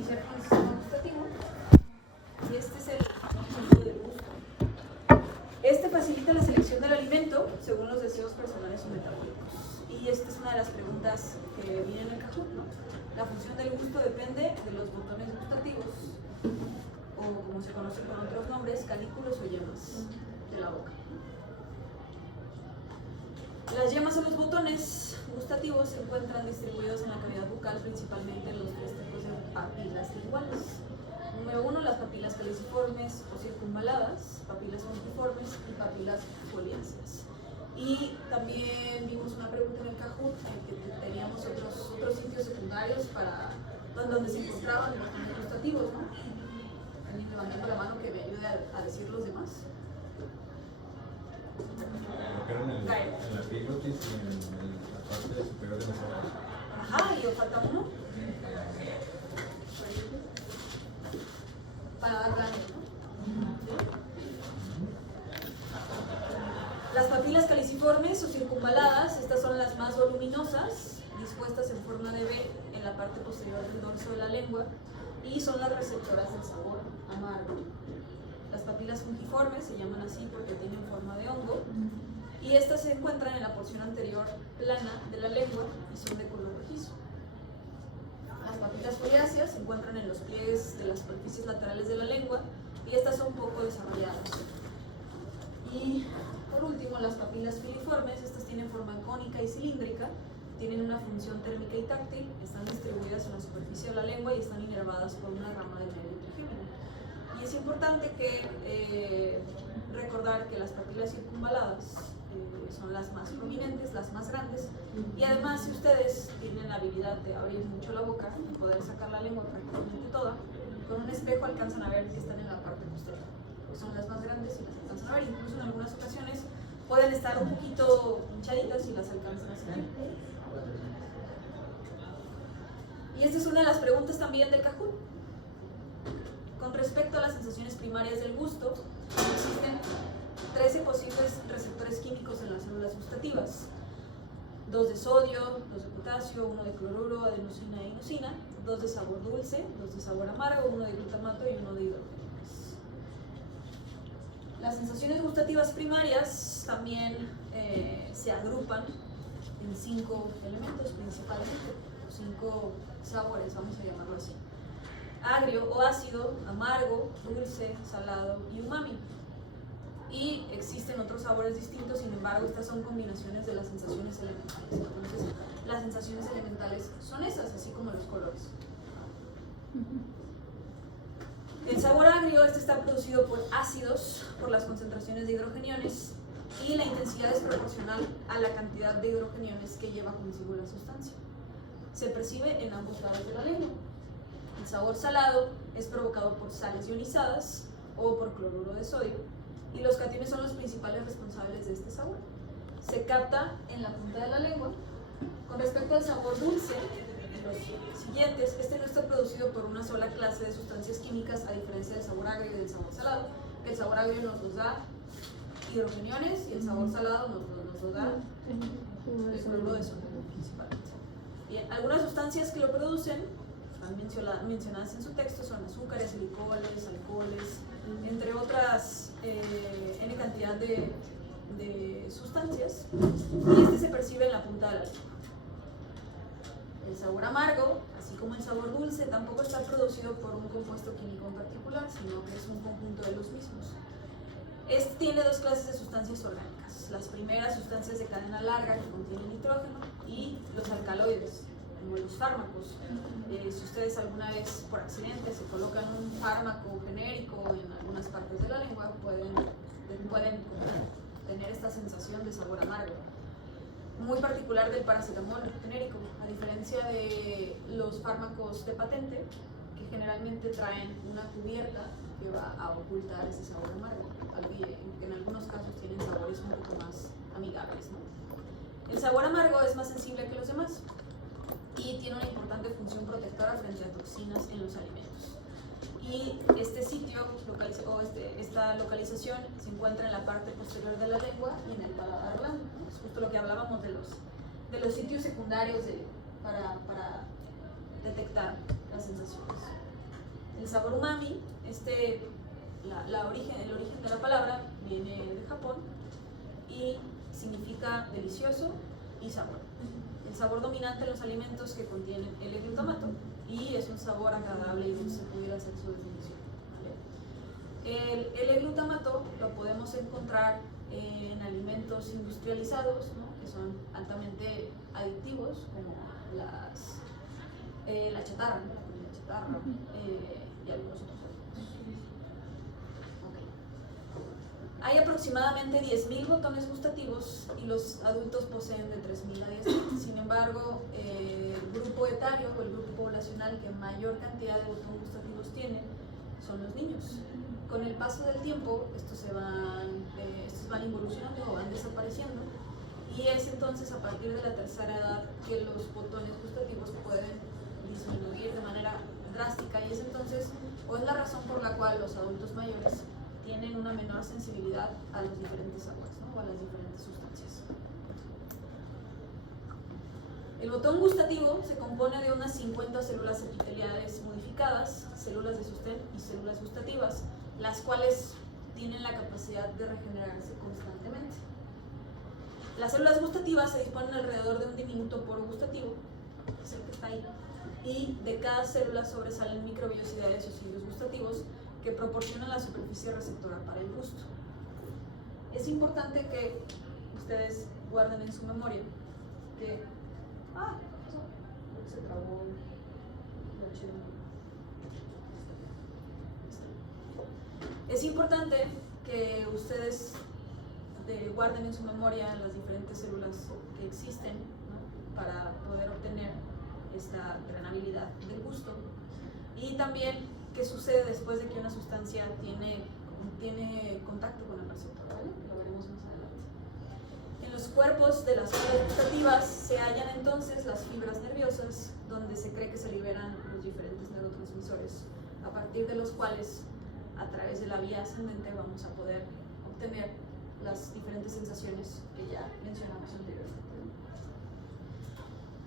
iniciar con el sistema gustativo. Y este es el sentido del gusto. Este facilita la selección del alimento según los deseos personales o metabólicos. Y esta es una de las preguntas que viene en el Kahoot, ¿no? La función del gusto depende de los botones gustativos, o como se conocen con otros nombres, canículos o yemas de la boca. Las yemas o los botones gustativos se encuentran distribuidos en la cavidad bucal, principalmente en los tres tipos de papilas linguales. Número 1, las papilas caliciformes o circunvaladas, papilas longiformes y papilas foliáceas. Y también vimos una pregunta en el Kahoot en que teníamos otros sitios secundarios para donde se encontraban los botones gustativos, ¿no? Alguien levantando la mano que me ayude a decir los demás. En la epiglotis y en la parte superior de la boca. Ajá, y falta uno. Para dar daño, ¿no? Las papilas caliciformes o circunvaladas, estas son las más voluminosas, dispuestas en forma de V en la parte posterior del dorso de la lengua y son las receptoras del sabor amargo. Las papilas fungiformes se llaman así porque tienen forma de hongo y estas se encuentran en la porción anterior plana de la lengua y son de color rojizo. Las papilas foliáceas se encuentran en los pliegues de las superficies laterales de la lengua y estas son poco desarrolladas. Y por último, las papilas filiformes, estas tienen forma cónica y cilíndrica, tienen una función térmica y táctil, están distribuidas en la superficie de la lengua y están inervadas por una rama del nervio trigémino. Y es importante que recordar que las papilas circunvaladas son las más prominentes, las más grandes, y además si ustedes tienen la habilidad de abrir mucho la boca y poder sacar la lengua prácticamente toda, con un espejo alcanzan a ver que están en la parte posterior. Son las más grandes y las alcanzan a ver, incluso en algunas ocasiones pueden estar un poquito hinchaditas y las alcanzan a sentir. Y esta es una de las preguntas también del Kahoot. Con respecto a las sensaciones primarias del gusto, existen 13 posibles receptores químicos en las células gustativas. 2 de sodio, 2 de potasio, 1 de cloruro, adenosina e inosina, 2 de sabor dulce, 2 de sabor amargo, 1 de glutamato y 1 de hidrógeno. Las sensaciones gustativas primarias también se agrupan en 5 elementos principalmente, 5 sabores, vamos a llamarlo así: agrio o ácido, amargo, dulce, salado y umami. Y existen otros sabores distintos, sin embargo estas son combinaciones de las sensaciones elementales. Entonces las sensaciones elementales son esas, así como los colores. El sabor agrio está producido por ácidos, por las concentraciones de hidrogeniones, y la intensidad es proporcional a la cantidad de hidrogeniones que lleva consigo la sustancia. Se percibe en ambos lados de la lengua. El sabor salado es provocado por sales ionizadas o por cloruro de sodio, y los cationes son los principales responsables de este sabor. Se capta en la punta de la lengua. Con respecto al sabor dulce, los siguientes, este no está producido por una sola clase de sustancias químicas, a diferencia del sabor agrio y del sabor salado, que el sabor agrio nos los da hidrogeniones y el sabor salado nos lo da el cloruro de sodio principalmente. Bien, algunas sustancias que lo producen, están mencionadas en su texto, son azúcares, glicoles, alcoholes, entre otras n cantidad de sustancias, y este se percibe en la punta de la lengua. El sabor amargo, así como el sabor dulce, tampoco está producido por un compuesto químico en particular, sino que es un conjunto de los mismos. Este tiene 2 clases de sustancias orgánicas. Las primeras, sustancias de cadena larga que contienen nitrógeno, y los alcaloides, como los fármacos. Si ustedes alguna vez por accidente se colocan un fármaco genérico en algunas partes de la lengua, pueden tener esta sensación de sabor amargo, muy particular del paracetamol genérico, a diferencia de los fármacos de patente, que generalmente traen una cubierta que va a ocultar ese sabor amargo, que en algunos casos tienen sabores un poco más amigables, ¿no? El sabor amargo es más sensible que los demás y tiene una importante función protectora frente a toxinas en los alimentos. Y este sitio, esta localización, se encuentra en la parte posterior de la lengua y en el paladar blando. Es justo lo que hablábamos de los sitios secundarios para detectar las sensaciones. sabor umami, el origen de la palabra viene de Japón y significa delicioso y sabor. El sabor dominante en los alimentos que contienen L-glutamato y es un sabor agradable y dulce, pudiera ser su definición. ¿Vale? El L-glutamato lo podemos encontrar en alimentos industrializados, ¿no? Que son altamente adictivos, como la chatarra, ¿no? La comida chatarra y algunos otros alimentos. Okay. Hay aproximadamente 10.000 botones gustativos y los adultos poseen de 3.000 a 10.000. Sin embargo, el grupo etario o el grupo poblacional que mayor cantidad de botones gustativos tiene son los niños. Con el paso del tiempo, estos van evolucionando o van desapareciendo, y es entonces a partir de la tercera edad que los botones gustativos pueden disminuir de manera drástica, y es entonces, o es la razón por la cual los adultos mayores tienen una menor sensibilidad a los diferentes sabores, ¿no? O a las diferentes sustancias. El botón gustativo se compone de unas 50 células epiteliales modificadas, células de sostén y células gustativas, las cuales tienen la capacidad de regenerarse constantemente. Las células gustativas se disponen alrededor de un diminuto poro gustativo, que es el que está ahí, y de cada célula sobresalen microvellosidades o cilios gustativos que proporcionan la superficie receptora para el gusto. Es importante que ustedes guarden en su memoria que se trabó el archivo. Es importante que ustedes guarden en su memoria las diferentes células que existen, ¿no? Para poder obtener esta gran habilidad del gusto, y también qué sucede después de que una sustancia tiene contacto con el receptor, ¿vale? Lo veremos más adelante. En los cuerpos de las células gustativas se hallan entonces las fibras nerviosas, donde se cree que se liberan los diferentes neurotransmisores, a partir de los cuales, a través de la vía ascendente, vamos a poder obtener las diferentes sensaciones que ya mencionamos anteriormente.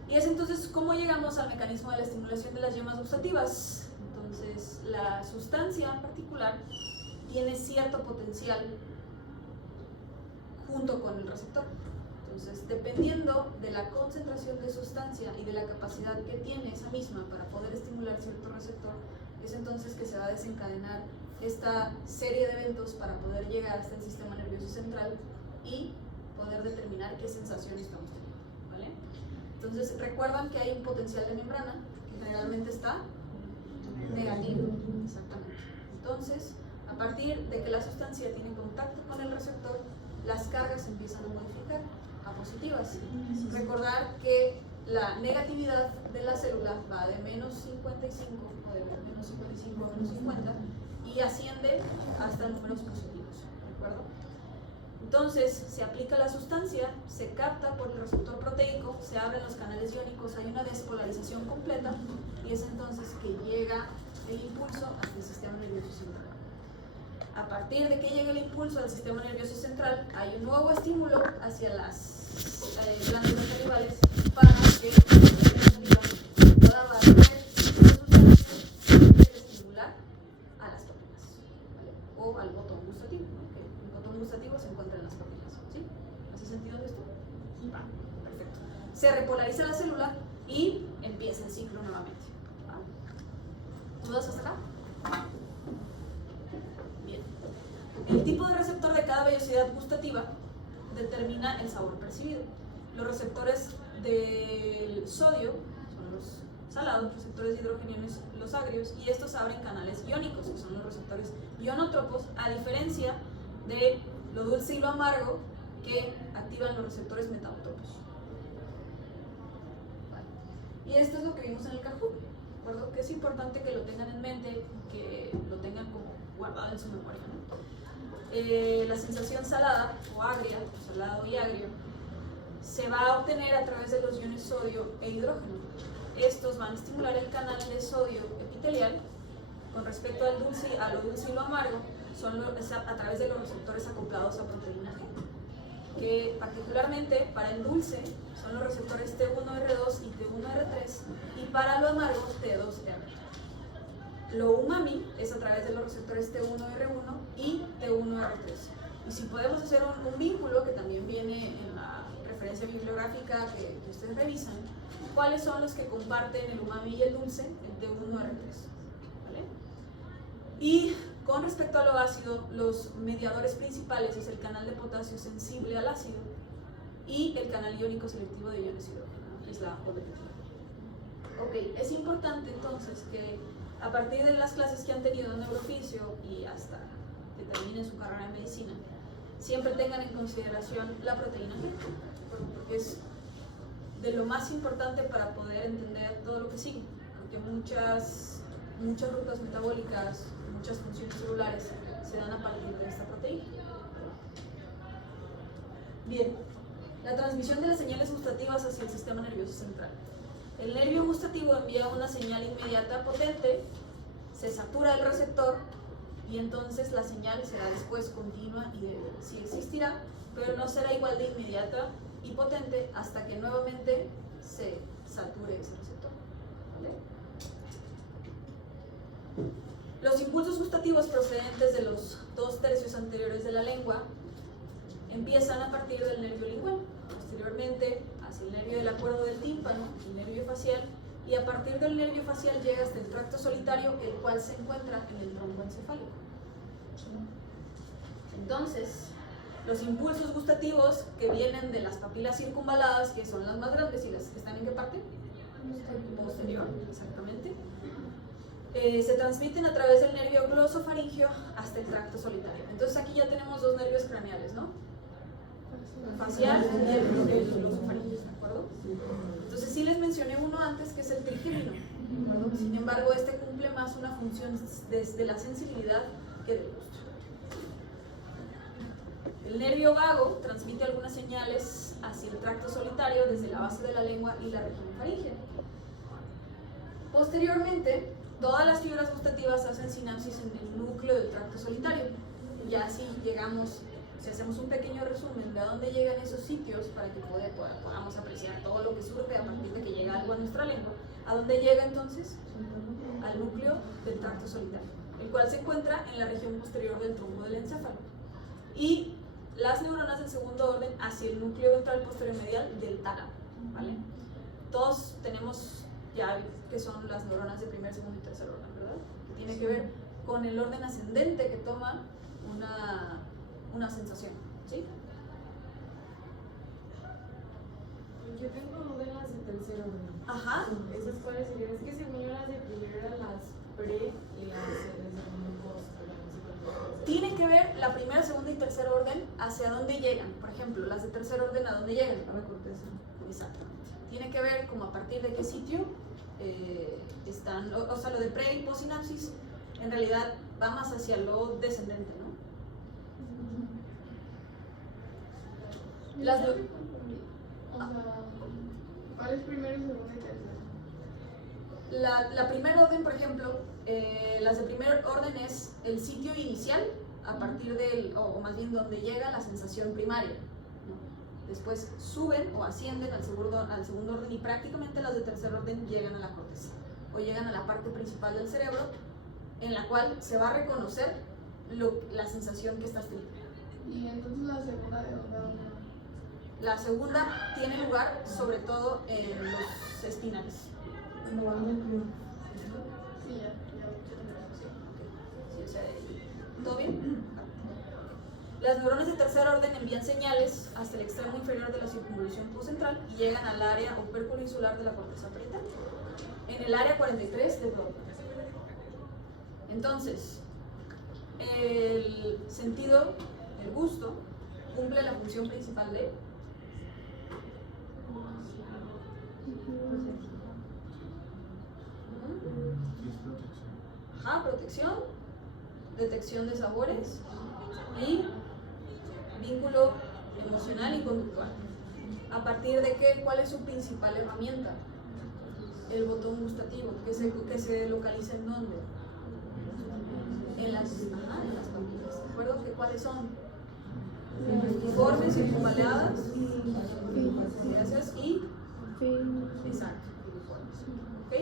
Y es entonces cómo llegamos al mecanismo de la estimulación de las yemas gustativas. Entonces, la sustancia en particular tiene cierto potencial junto con el receptor. Entonces, dependiendo de la concentración de sustancia y de la capacidad que tiene esa misma para poder estimular cierto receptor, es entonces que se va a desencadenar esta serie de eventos para poder llegar hasta el sistema nervioso central y poder determinar qué sensación estamos teniendo, ¿vale? Entonces, recuerdan que hay un potencial de membrana que generalmente está negativo. Exactamente. Entonces, a partir de que la sustancia tiene contacto con el receptor, las cargas empiezan a modificar a positivas. Recordar que la negatividad de la célula va de menos 55 o de menos 55 a menos 50 y asciende hasta números positivos, ¿de acuerdo? Entonces, se aplica la sustancia, se capta por el receptor proteico, se abren los canales iónicos, hay una despolarización completa, y es entonces que llega el impulso al sistema nervioso central. A partir de que llega el impulso al sistema nervioso central, hay un nuevo estímulo hacia las glándulas salivales para que pueda barrer la sustancia y estimular a las papilas, ¿vale? O al botón gustativo, ¿no? Que el botón gustativo se encuentra en las papilas, ¿sí? ¿Hace sentido esto? Va, perfecto. Se repolariza la célula y empieza el ciclo nuevamente. ¿Dudas hasta acá? Bien. El tipo de receptor de cada vellosidad gustativa determina el sabor percibido. Los receptores del sodio son los salados, receptores de hidrogeniones los agrios, y estos abren canales iónicos, que son los receptores ionotropos, a diferencia de lo dulce y lo amargo, que activan los receptores metabotropos. Vale. Y esto es lo que vimos en el Kahoot. ¿De acuerdo? Que es importante que lo tengan en mente, que lo tengan como guardado en su memoria, ¿no? La sensación salada o agria, salado y agrio, se va a obtener a través de los iones sodio e hidrógeno. Estos van a estimular el canal de sodio epitelial. Con respecto al a lo dulce y lo amargo, son a través de los receptores acoplados a proteína G, que particularmente para el dulce son los receptores T1R2 y T1R3, y para lo amargo T2R. Lo umami es a través de los receptores T1R1 y T1R3. Y si podemos hacer un vínculo, que también viene en la referencia bibliográfica que ustedes revisan, ¿cuáles son los que comparten el umami y el dulce? El T1R3. ¿Vale? Y con respecto a lo ácido, los mediadores principales es el canal de potasio sensible al ácido y el canal iónico selectivo de iones hidrógeno, es la ODP. Ok, es importante entonces que a partir de las clases que han tenido en neurofisio y hasta que terminen su carrera de medicina, siempre tengan en consideración la proteína G, porque es de lo más importante para poder entender todo lo que sigue, porque muchas rutas metabólicas, muchas funciones celulares se dan a partir de esta proteína. Bien, la transmisión de las señales gustativas hacia el sistema nervioso central. El nervio gustativo envía una señal inmediata potente, se satura el receptor y entonces la señal será después continua y débil. Sí existirá, pero no será igual de inmediata y potente hasta que nuevamente se sature ese receptor. ¿Vale? Los impulsos gustativos procedentes de los 2/3 anteriores de la lengua empiezan a partir del nervio lingual, posteriormente hacia el nervio del acuerdo del tímpano, el nervio facial, y a partir del nervio facial llega hasta el tracto solitario, el cual se encuentra en el tronco encefálico. Entonces, los impulsos gustativos que vienen de las papilas circunvaladas, que son las más grandes y las que están en qué parte? Posterior, exactamente. Se transmiten a través del nervio glosofaringeo hasta el tracto solitario. Entonces aquí ya tenemos dos nervios craneales, ¿no? Facial y el glosofaringeo, ¿de acuerdo? Entonces sí les mencioné uno antes que es el trigémino. Sin embargo, este cumple más una función desde la sensibilidad que del gusto. El nervio vago transmite algunas señales hacia el tracto solitario desde la base de la lengua y la región faríngea. Posteriormente, todas las fibras gustativas hacen sinapsis en el núcleo del tracto solitario. Ya si llegamos, si hacemos un pequeño resumen de a dónde llegan esos sitios para que podamos apreciar todo lo que surge a partir de que llega algo a nuestra lengua, ¿a dónde llega entonces? Al núcleo del tracto solitario, el cual se encuentra en la región posterior del tronco del encéfalo. Y las neuronas del segundo orden hacia el núcleo ventral posterior medial del tálamo, ¿vale? Todos tenemos ya que son las neuronas de primer, segundo y tercer orden, ¿verdad? Que tiene que ver con el orden ascendente que toma una sensación, ¿sí? Yo tengo dudas las de tercer orden. Ajá. ¿Esas cuáles serían? Es que según yo las de primero eran las pre y las de segundo post, pero no sé cuántas. Tiene que ver la primera, segunda y tercer orden hacia dónde llegan. Por ejemplo, las de tercer orden a dónde llegan. A la corteza. Exactamente. Tiene que ver como a partir de qué sitio están, o sea, lo de pre y postsinapsis en realidad va más hacia lo descendente, ¿no? Las O sea, ¿cuál es primero, segundo y tercero? la primer orden, por ejemplo, las de primer orden es el sitio inicial a partir del, o más bien donde llega la sensación primaria, ¿no? Después suben o ascienden al segundo orden y prácticamente las de tercer orden llegan a la corteza o llegan a la parte principal del cerebro en la cual se va a reconocer la sensación que estás teniendo. Y entonces la segunda de dónde. La segunda tiene lugar sobre todo en los espinales. Sí, ya. Sí, o sea, ¿todo bien? Las neuronas de tercer orden envían señales hasta el extremo inferior de la circunvolución postcentral y llegan al área operculoinsular de la corteza parietal, en el área 43 de Broca. Entonces, el sentido, el gusto, cumple la función principal de protección, detección de sabores y vínculo emocional y conductual. ¿A partir de qué? ¿Cuál es su principal herramienta? El botón gustativo, que se localiza en dónde? En las papilas. ¿De acuerdo? ¿Cuáles son? Informes, circunvaladas, gracias, y exacto, ¿ok?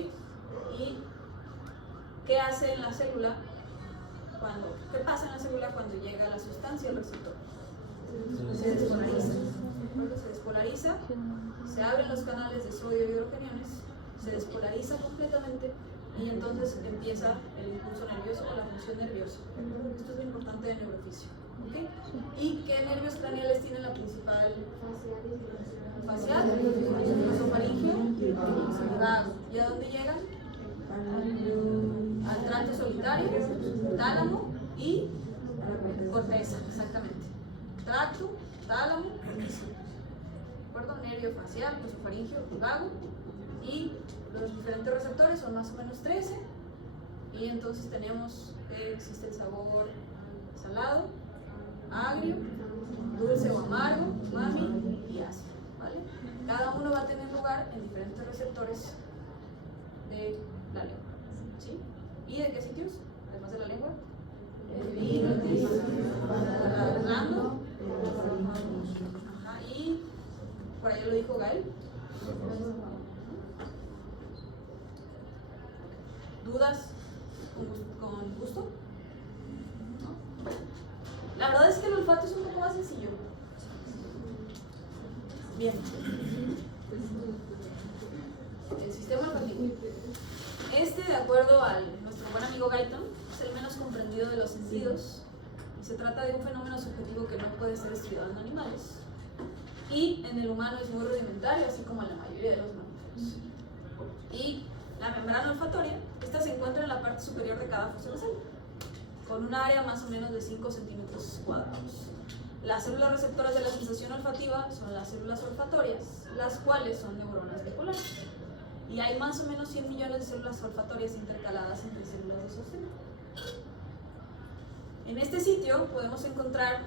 ¿Y qué hace en la célula? ¿Qué pasa en la célula cuando llega la sustancia al receptor? Se despolariza. Se despolariza, se abren los canales de sodio y hidrogeniones, se despolariza completamente y entonces empieza el impulso nervioso o la función nerviosa. Esto es lo importante de neurofisio. ¿Okay? ¿Y qué nervios craneales tienen la principal? Facial, glosofaringeo y vago. ¿Y a dónde llegan? Al tracto solitario, tálamo y corteza, exactamente. Tracto, tálamo, corteza. ¿De acuerdo? Nervio facial, glosofaringeo y vago. Y los diferentes receptores son más o menos 13. Y entonces tenemos que existe el sabor salado, agrio, dulce o amargo, umami y ácido. ¿Vale? Cada uno va a tener lugar en diferentes receptores de la lengua. ¿Sí? ¿Y de qué sitios? Además de la lengua. El blando. Ajá, y por ahí lo dijo Gael. ¿Dudas con gusto? ¿No? La verdad es que el olfato es un poco más sencillo. Bien. El sistema olfativo. De acuerdo a nuestro buen amigo Guyton, es el menos comprendido de los sentidos y se trata de un fenómeno subjetivo que no puede ser estudiado en animales. Y en el humano es muy rudimentario, así como en la mayoría de los mamíferos. Y la membrana olfatoria, esta se encuentra en la parte superior de cada fosa nasal, con un área más o menos de 5 centímetros cuadrados. Las células receptoras de la sensación olfativa son las células olfatorias, las cuales son neuronas bipolares. Y hay más o menos 100 millones de células olfatorias intercaladas entre células de sostén. En este sitio podemos encontrar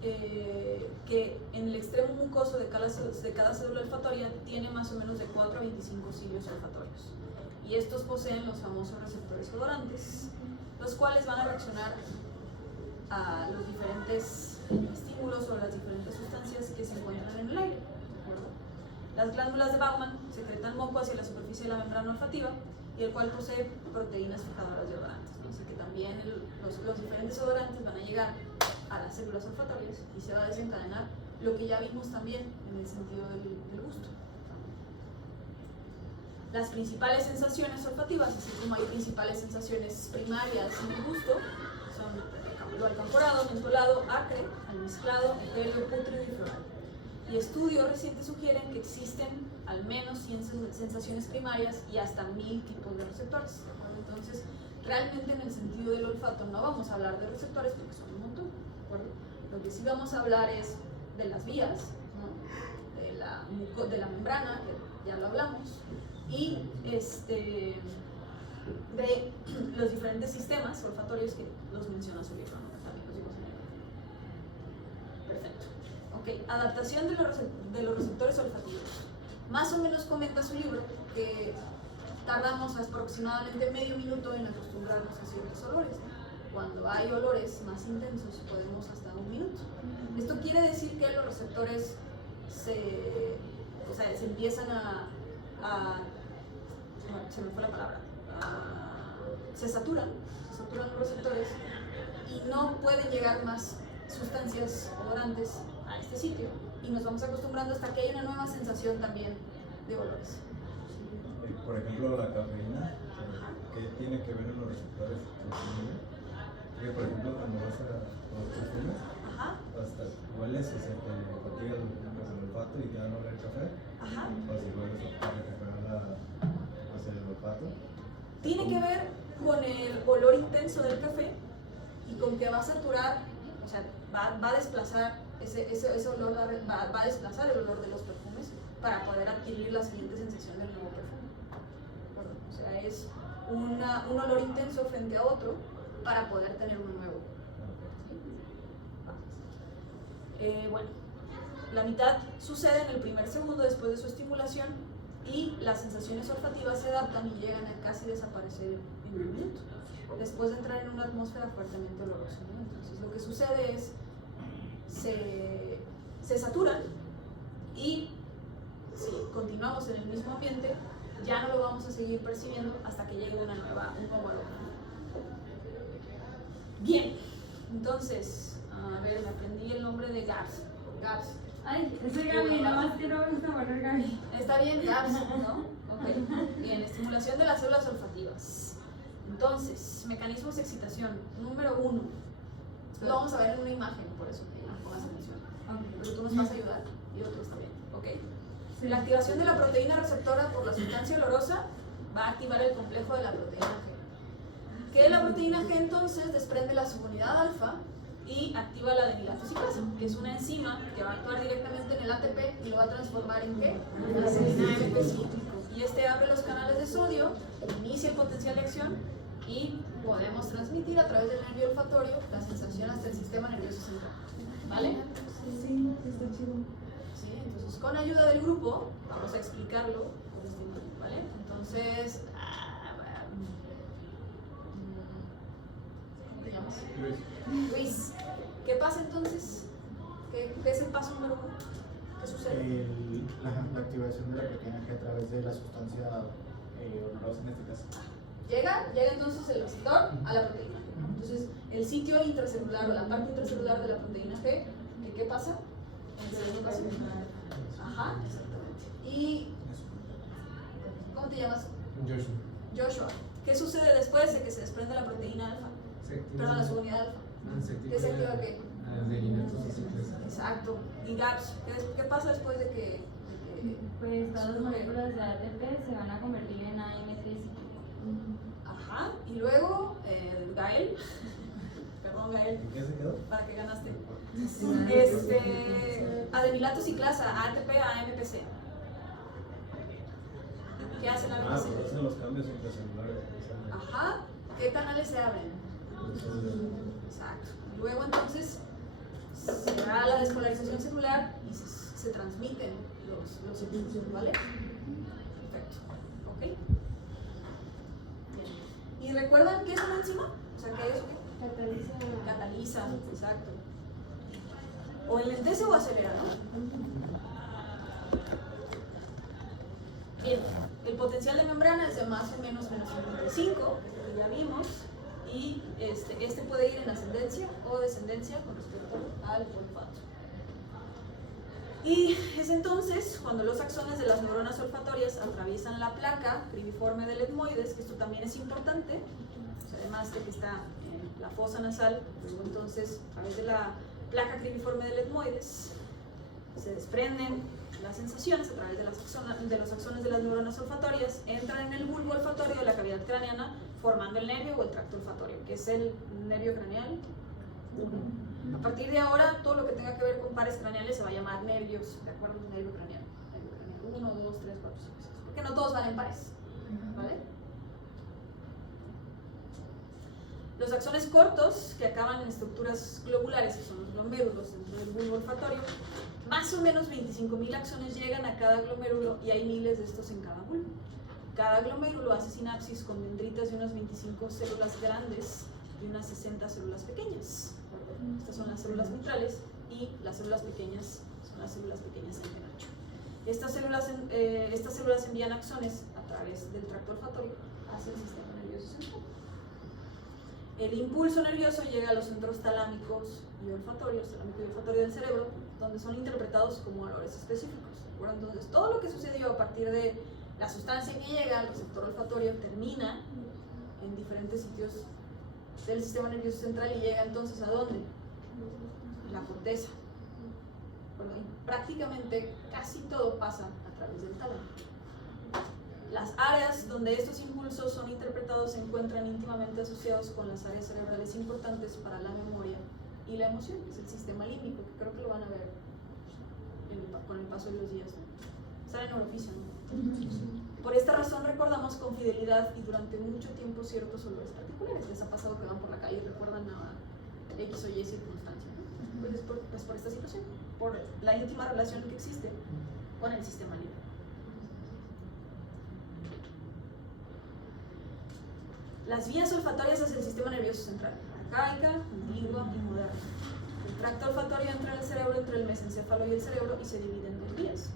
que en el extremo mucoso de cada célula olfatoria tiene más o menos de 4 a 25 cilios olfatorios. Y estos poseen los famosos receptores odorantes, los cuales van a reaccionar a los diferentes estímulos o las diferentes sustancias que se encuentran en el aire. Las glándulas de Bowman secretan moco hacia la superficie de la membrana olfativa y el cual posee proteínas fijadoras de odorantes. Así que también los diferentes odorantes van a llegar a las células olfatorias y se va a desencadenar lo que ya vimos también en el sentido del gusto. Las principales sensaciones olfativas, así como hay principales sensaciones primarias en el gusto, son lo alcanforado, mentolado, acre, almizclado, etéreo, pútrido y floral. Y estudios recientes sugieren que existen al menos 100 sensaciones primarias y hasta 1000 tipos de receptores. Entonces, realmente en el sentido del olfato no vamos a hablar de receptores porque son un montón. Lo que sí vamos a hablar es de las vías, ¿no? de la membrana, que ya lo hablamos, y de los diferentes sistemas olfatorios que los menciona su libro, ¿no? También los vimos en el libro. Perfecto. Ok, adaptación de los receptores olfativos. Más o menos comenta su libro que tardamos aproximadamente medio minuto en acostumbrarnos a ciertos olores, ¿no? Cuando hay olores más intensos podemos hasta 1 minuto. Esto quiere decir que los receptores se empiezan se me fue la palabra, se saturan los receptores y no pueden llegar más sustancias odorantes a este sitio y nos vamos acostumbrando hasta que hay una nueva sensación también de olores. Por ejemplo, la cafeína, ¿qué tiene que ver en los receptores? Porque, por ejemplo, cuando vas a los perfumes, hasta hueles y se te fatiga el olfato y te dan olor el café. Ajá. O si hueles el olfato. Tiene que ver con el olor intenso del café y con que va a saturar, o sea, va a desplazar ese olor, va a desplazar el olor de los perfumes para poder adquirir la siguiente sensación del nuevo perfume. O sea, es un olor intenso frente a otro para poder tener uno nuevo. Bueno, la mitad sucede en el primer segundo después de su estimulación y las sensaciones olfativas se adaptan y llegan a casi desaparecer en 1 minuto, después de entrar en una atmósfera fuertemente olorosa, ¿no? Entonces lo que sucede es se saturan y si continuamos en el mismo ambiente ya no lo vamos a seguir percibiendo hasta que llegue un nuevo aroma. Bien, entonces, a ver, me aprendí el nombre de GAPS. Ay, soy Gaby, nada más que no me gusta poner Gaby. Está bien, GAPS, ¿no? Ok, bien, estimulación de las células olfativas. Entonces, mecanismos de excitación. Número 1. Lo vamos a ver en una imagen, por eso que pongas atención. Pero tú nos vas a ayudar y otros también, ¿ok? La activación de la proteína receptora por la sustancia olorosa va a activar el complejo de la proteína G. Que la proteína G entonces desprende la subunidad alfa y activa la adenilatosiclasa, que es una enzima que va a actuar directamente en el ATP y lo va a transformar en ¿qué? En AMP cíclico. Y este abre los canales de sodio, inicia el potencial de acción y podemos transmitir a través del nervio olfatorio la sensación hasta el sistema nervioso central. ¿Vale? Sí, está chido. ¿Sí? Entonces, con ayuda del grupo, vamos a explicarlo con este imagen, ¿vale? Entonces, ¿cómo te llamas? Luis. ¿Qué pasa entonces? ¿Qué es el paso número 1? ¿Qué sucede? La activación de la proteína G a través de la sustancia olorosa en este caso. Llega entonces el receptor a la proteína G. Entonces, el sitio intracelular o la parte intracelular de la proteína G, ¿qué pasa? El segundo paso. Ajá, exactamente. ¿Y cómo te llamas? Joshua. ¿Qué sucede después de que se desprende la proteína alfa? Perdón, la subunidad alfa. ¿Qué se activa qué? Exacto. ¿Y GAPS? ¿Qué pasa después de que Pues todas las moléculas de ATP se van a convertir en AMP cíclico. Ajá. Y luego, Gael. Perdón, Gael. ¿Qué se quedó? ¿Para qué ganaste? Adenilatosiclasa, ATP a AMPC. ¿Qué hace la AMPC? Pues hacen los cambios intracelulares. Ajá. ¿Qué canales se abren? Exacto. Luego entonces se da la despolarización celular y se transmiten los impulsos, ¿vale? Perfecto. ¿Ok? Bien. ¿Y recuerdan qué es una enzima? O sea, ¿qué es? Cataliza, exacto. O enlentece o acelera, ¿no? Bien, el potencial de membrana es de más o menos menos 55, que ya vimos, y este puede ir en ascendencia o descendencia con respecto al olfato. Y es entonces cuando los axones de las neuronas olfatorias atraviesan la placa cribiforme del etmoides, que esto también es importante, pues además de que está en la fosa nasal, luego entonces a través de la placa cribiforme del etmoides se desprenden las sensaciones a través de los axones de las neuronas olfatorias, entran en el bulbo olfatorio de la cavidad craneana formando el nervio o el tracto olfatorio, que es el nervio craneal 1. A partir de ahora, todo lo que tenga que ver con pares craneales se va a llamar nervios, ¿de acuerdo? Nervio craneal. Nervio craneal 1, 2, 3, 4, 5, 6. Porque no todos van en pares, ¿vale? Los axones cortos, que acaban en estructuras globulares, que son los glomérulos dentro del bulbo olfatorio, más o menos 25.000 axones llegan a cada glomérulo y hay miles de estos en cada bulbo. Cada glomérulo hace sinapsis con dendritas de unas 25 células grandes y unas 60 células pequeñas. Estas son las células mitrales y las células pequeñas son las células pequeñas en penacho. Estas células envían axones a través del tracto olfatorio hacia el sistema nervioso central. El impulso nervioso llega a los centros talámicos y olfatorios, talámico y olfatorio del cerebro, donde son interpretados como olores específicos. Bueno, entonces, todo lo que sucedió a partir de la sustancia que llega al receptor olfatorio termina en diferentes sitios del sistema nervioso central y llega entonces ¿a dónde? A la corteza. Bueno, y prácticamente casi todo pasa a través del tálamo. Las áreas donde estos impulsos son interpretados se encuentran íntimamente asociados con las áreas cerebrales importantes para la memoria y la emoción, que es el sistema límbico, que creo que lo van a ver con el paso de los días. Está en neurofisio, ¿no? Por esta razón recordamos con fidelidad y durante mucho tiempo ciertos olores particulares. Les ha pasado que van por la calle y recuerdan a X o Y circunstancia, ¿no? Pues es por esta situación, por la íntima relación que existe con el sistema límbico. Las vías olfatorias hacia el sistema nervioso central, arcaica, antigua y moderna. El tracto olfatorio entra en el cerebro entre el mesencéfalo y el cerebro y se divide en dos vías.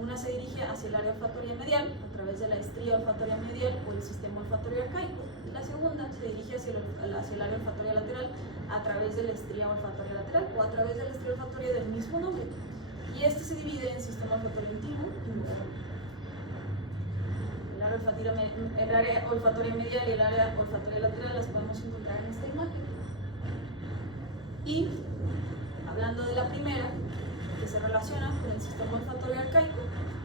Una se dirige hacia el área olfatoria medial, a través de la estría olfatoria medial o el sistema olfatorio arcaico. La segunda se dirige hacia el área olfatoria lateral a través de la estría olfatoria lateral o a través de la estría olfatoria del mismo nombre. Y este se divide en sistema olfatorio antiguo y moderno. El área olfatoria medial y el área olfatoria lateral las podemos encontrar en esta imagen. Y hablando de la primera, que se relaciona con el sistema olfatorio arcaico,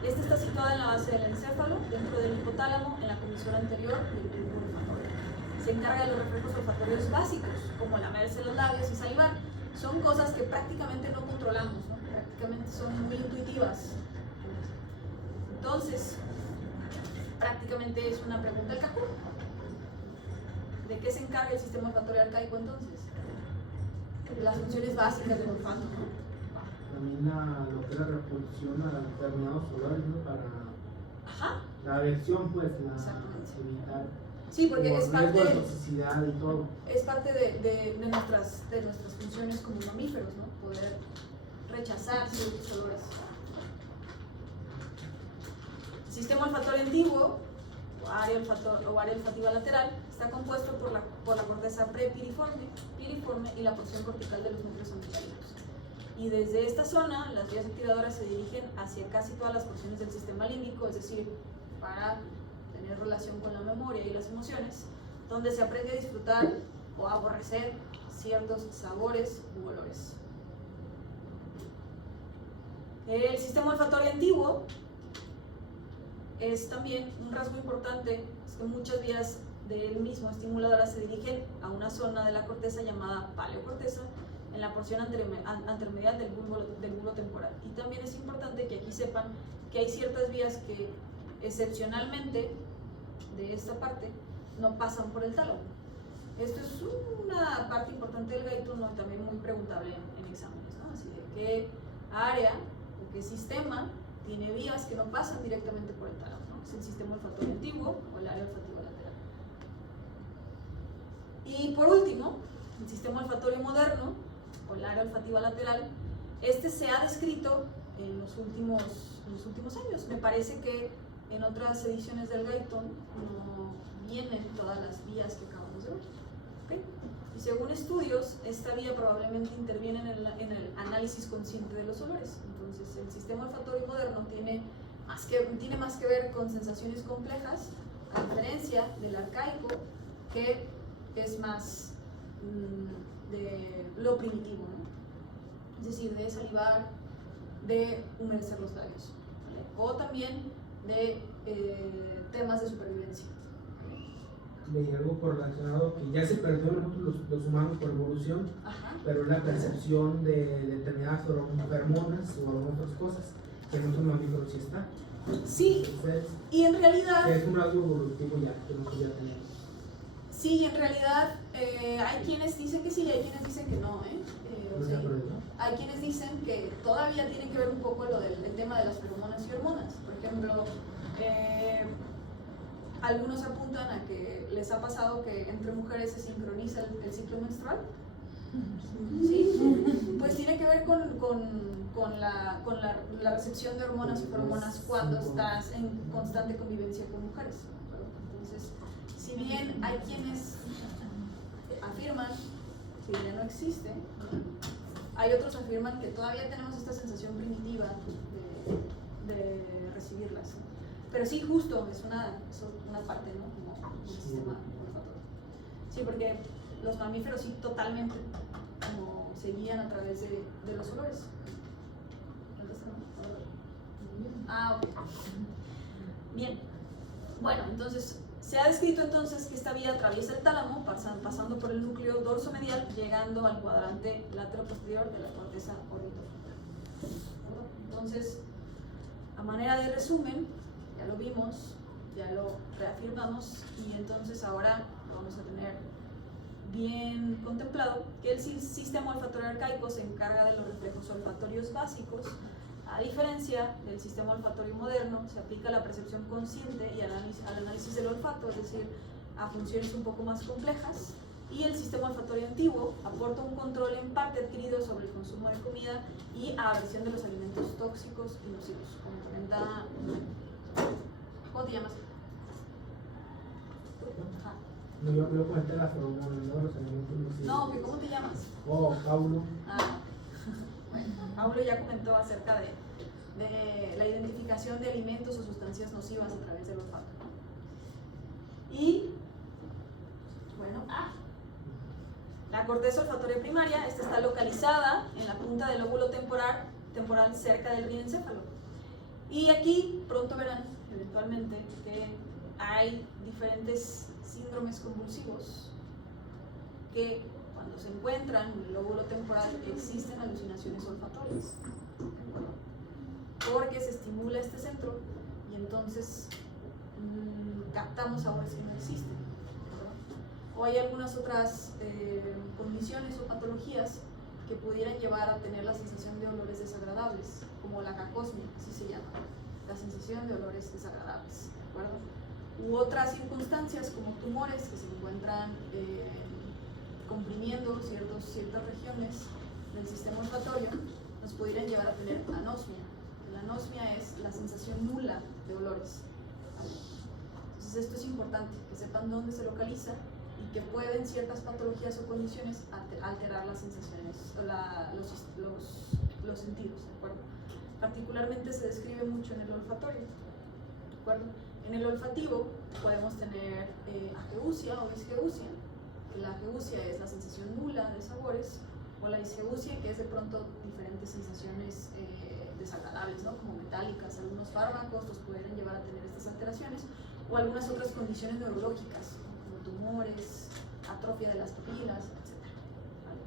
esta está situada en la base del encéfalo, dentro del hipotálamo, en la comisura anterior del bulbo olfatorio. Se encarga de los reflejos olfatorios básicos, como lamerse los labios y salivar. Son cosas que prácticamente no controlamos, ¿no? Prácticamente son muy intuitivas. Entonces, prácticamente es una pregunta del cajón. ¿De qué se encarga el sistema olfatorio arcaico entonces? Las funciones básicas del olfato, ¿no? También lo que es la repulsión a determinados olores, ¿no? Para Ajá. la aversión, pues, Exactamente. evitar Sí, porque es parte, de toxicidad y todo. es parte de nuestras funciones como mamíferos, ¿no? Poder rechazar ciertos olores. El sistema olfatorio antiguo o área olfativa lateral está compuesto por la corteza prepiriforme, piriforme y la porción cortical de los núcleos antecílicos. Y desde esta zona, las vías activadoras se dirigen hacia casi todas las porciones del sistema límbico, es decir, para tener relación con la memoria y las emociones, donde se aprende a disfrutar o a aborrecer ciertos sabores u olores. El sistema olfatorio antiguo es también un rasgo importante, es que muchas vías del mismo estimuladoras se dirigen a una zona de la corteza llamada paleocorteza, en la porción antermedial del bulbo temporal. Y también es importante que aquí sepan que hay ciertas vías que excepcionalmente de esta parte no pasan por el tálamo. Esto es una parte importante del gaito, ¿no? También muy preguntable en exámenes, ¿no? Así de qué área o qué sistema tiene vías que no pasan directamente por el tálamo, ¿no? Es el sistema olfatorio antiguo o el área olfativa lateral. Y por último, el sistema olfatorio moderno o el área olfativa lateral, este se ha descrito en los últimos años. Me parece que en otras ediciones del Gaiton no vienen todas las vías que acabamos de ver. ¿Okay? Y según estudios, esta vía probablemente interviene en el análisis consciente de los olores. Entonces, el sistema olfatorio moderno tiene más que ver con sensaciones complejas, a diferencia del arcaico, que es más de lo primitivo, ¿no? Es decir, de salivar, de humedecer los labios, ¿vale? O también de temas de supervivencia. Leí algo correlacionado que ya se perdió en nosotros los humanos por evolución. Ajá. Pero la percepción de determinadas feromonas o otras cosas que en otros mamíferos sí está. Sí, entonces, y en realidad es un rasgo evolutivo ya que nosotros ya tenemos. Sí, en realidad hay quienes dicen que sí y hay quienes dicen que no, sea, hay quienes dicen que todavía tiene que ver un poco lo del tema de las feromonas y hormonas. Por ejemplo, algunos apuntan a que les ha pasado que entre mujeres se sincroniza el ciclo menstrual. Sí, pues tiene que ver con la recepción de hormonas o feromonas cuando estás en constante convivencia con mujeres. Entonces, si bien hay quienes afirman que ya no existe, hay otros que afirman que todavía tenemos esta sensación primitiva de recibirlas. Pero sí, justo, es una parte, ¿no? Como un sistema olfatorio. Sí, porque los mamíferos sí totalmente como se guían a través de los olores. Ah, ok. Bien. Bueno, entonces se ha descrito entonces que esta vía atraviesa el tálamo, pasando por el núcleo dorsomedial, llegando al cuadrante lateroposterior de la corteza orbitofrontal. Entonces, a manera de resumen, ya lo vimos, ya lo reafirmamos, y entonces ahora vamos a tener bien contemplado que el sistema olfatorio arcaico se encarga de los reflejos olfatorios básicos. A diferencia del sistema olfatorio moderno, se aplica la percepción consciente y al análisis del olfato, es decir, a funciones un poco más complejas, y el sistema olfatorio antiguo aporta un control en parte adquirido sobre el consumo de comida y a aversión de los alimentos tóxicos y nocivos, como comenta ¿Cómo te llamas? Ajá. No, yo comenté la feromona, no los alimentos nocivos. No, que ¿cómo te llamas? Oh, Paulo. Ah, bueno, Paulo ya comentó acerca de la identificación de alimentos o sustancias nocivas a través del olfato. Y, bueno, la corteza olfatoria primaria, esta está localizada en la punta del lóbulo temporal cerca del riencéfalo. Y aquí pronto verán, eventualmente, que hay diferentes síndromes convulsivos que cuando se encuentran en el lóbulo temporal existen alucinaciones olfatorias, porque se estimula este centro y entonces captamos sabores que no existen, ¿verdad? O hay algunas otras condiciones o patologías que pudieran llevar a tener la sensación de olores desagradables, como la cacosmia, así se llama, la sensación de olores desagradables, ¿de acuerdo? U otras circunstancias como tumores que se encuentran comprimiendo ciertas regiones del sistema olfatorio, nos pudieran llevar a tener anosmia. La anosmia es la sensación nula de olores. Entonces esto es importante, que sepan dónde se localiza y que pueden ciertas patologías o condiciones alterar las sensaciones, los sentidos, ¿de acuerdo? Particularmente se describe mucho en el olfatorio, ¿de acuerdo? En el olfativo podemos tener ageusia o disgeusia. La ageusia es la sensación nula de sabores, o la disgeusia, que es de pronto diferentes sensaciones desagradables, ¿no? Como metálicas. Algunos fármacos los pueden llevar a tener estas alteraciones, o algunas otras condiciones neurológicas, como tumores, atrofia de las pupilas, etc. ¿Vale?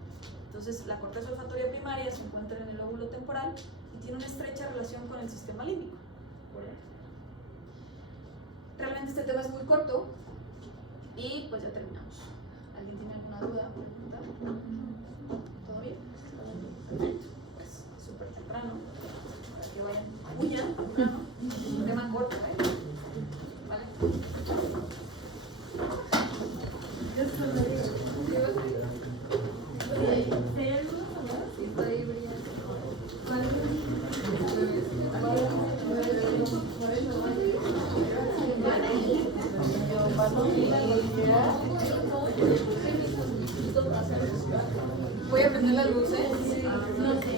Entonces, la corteza olfatoria primaria se encuentra en el lóbulo temporal y tiene una estrecha relación con el sistema límbico. Realmente este tema es muy corto y pues ya terminamos. ¿Alguien tiene alguna duda o pregunta? ¿Todo bien? Perfecto. Pues súper temprano, para que vayan, huyan temprano. Es un tema corto, ¿vale? Voy a prender la luz, ¿eh? No sé.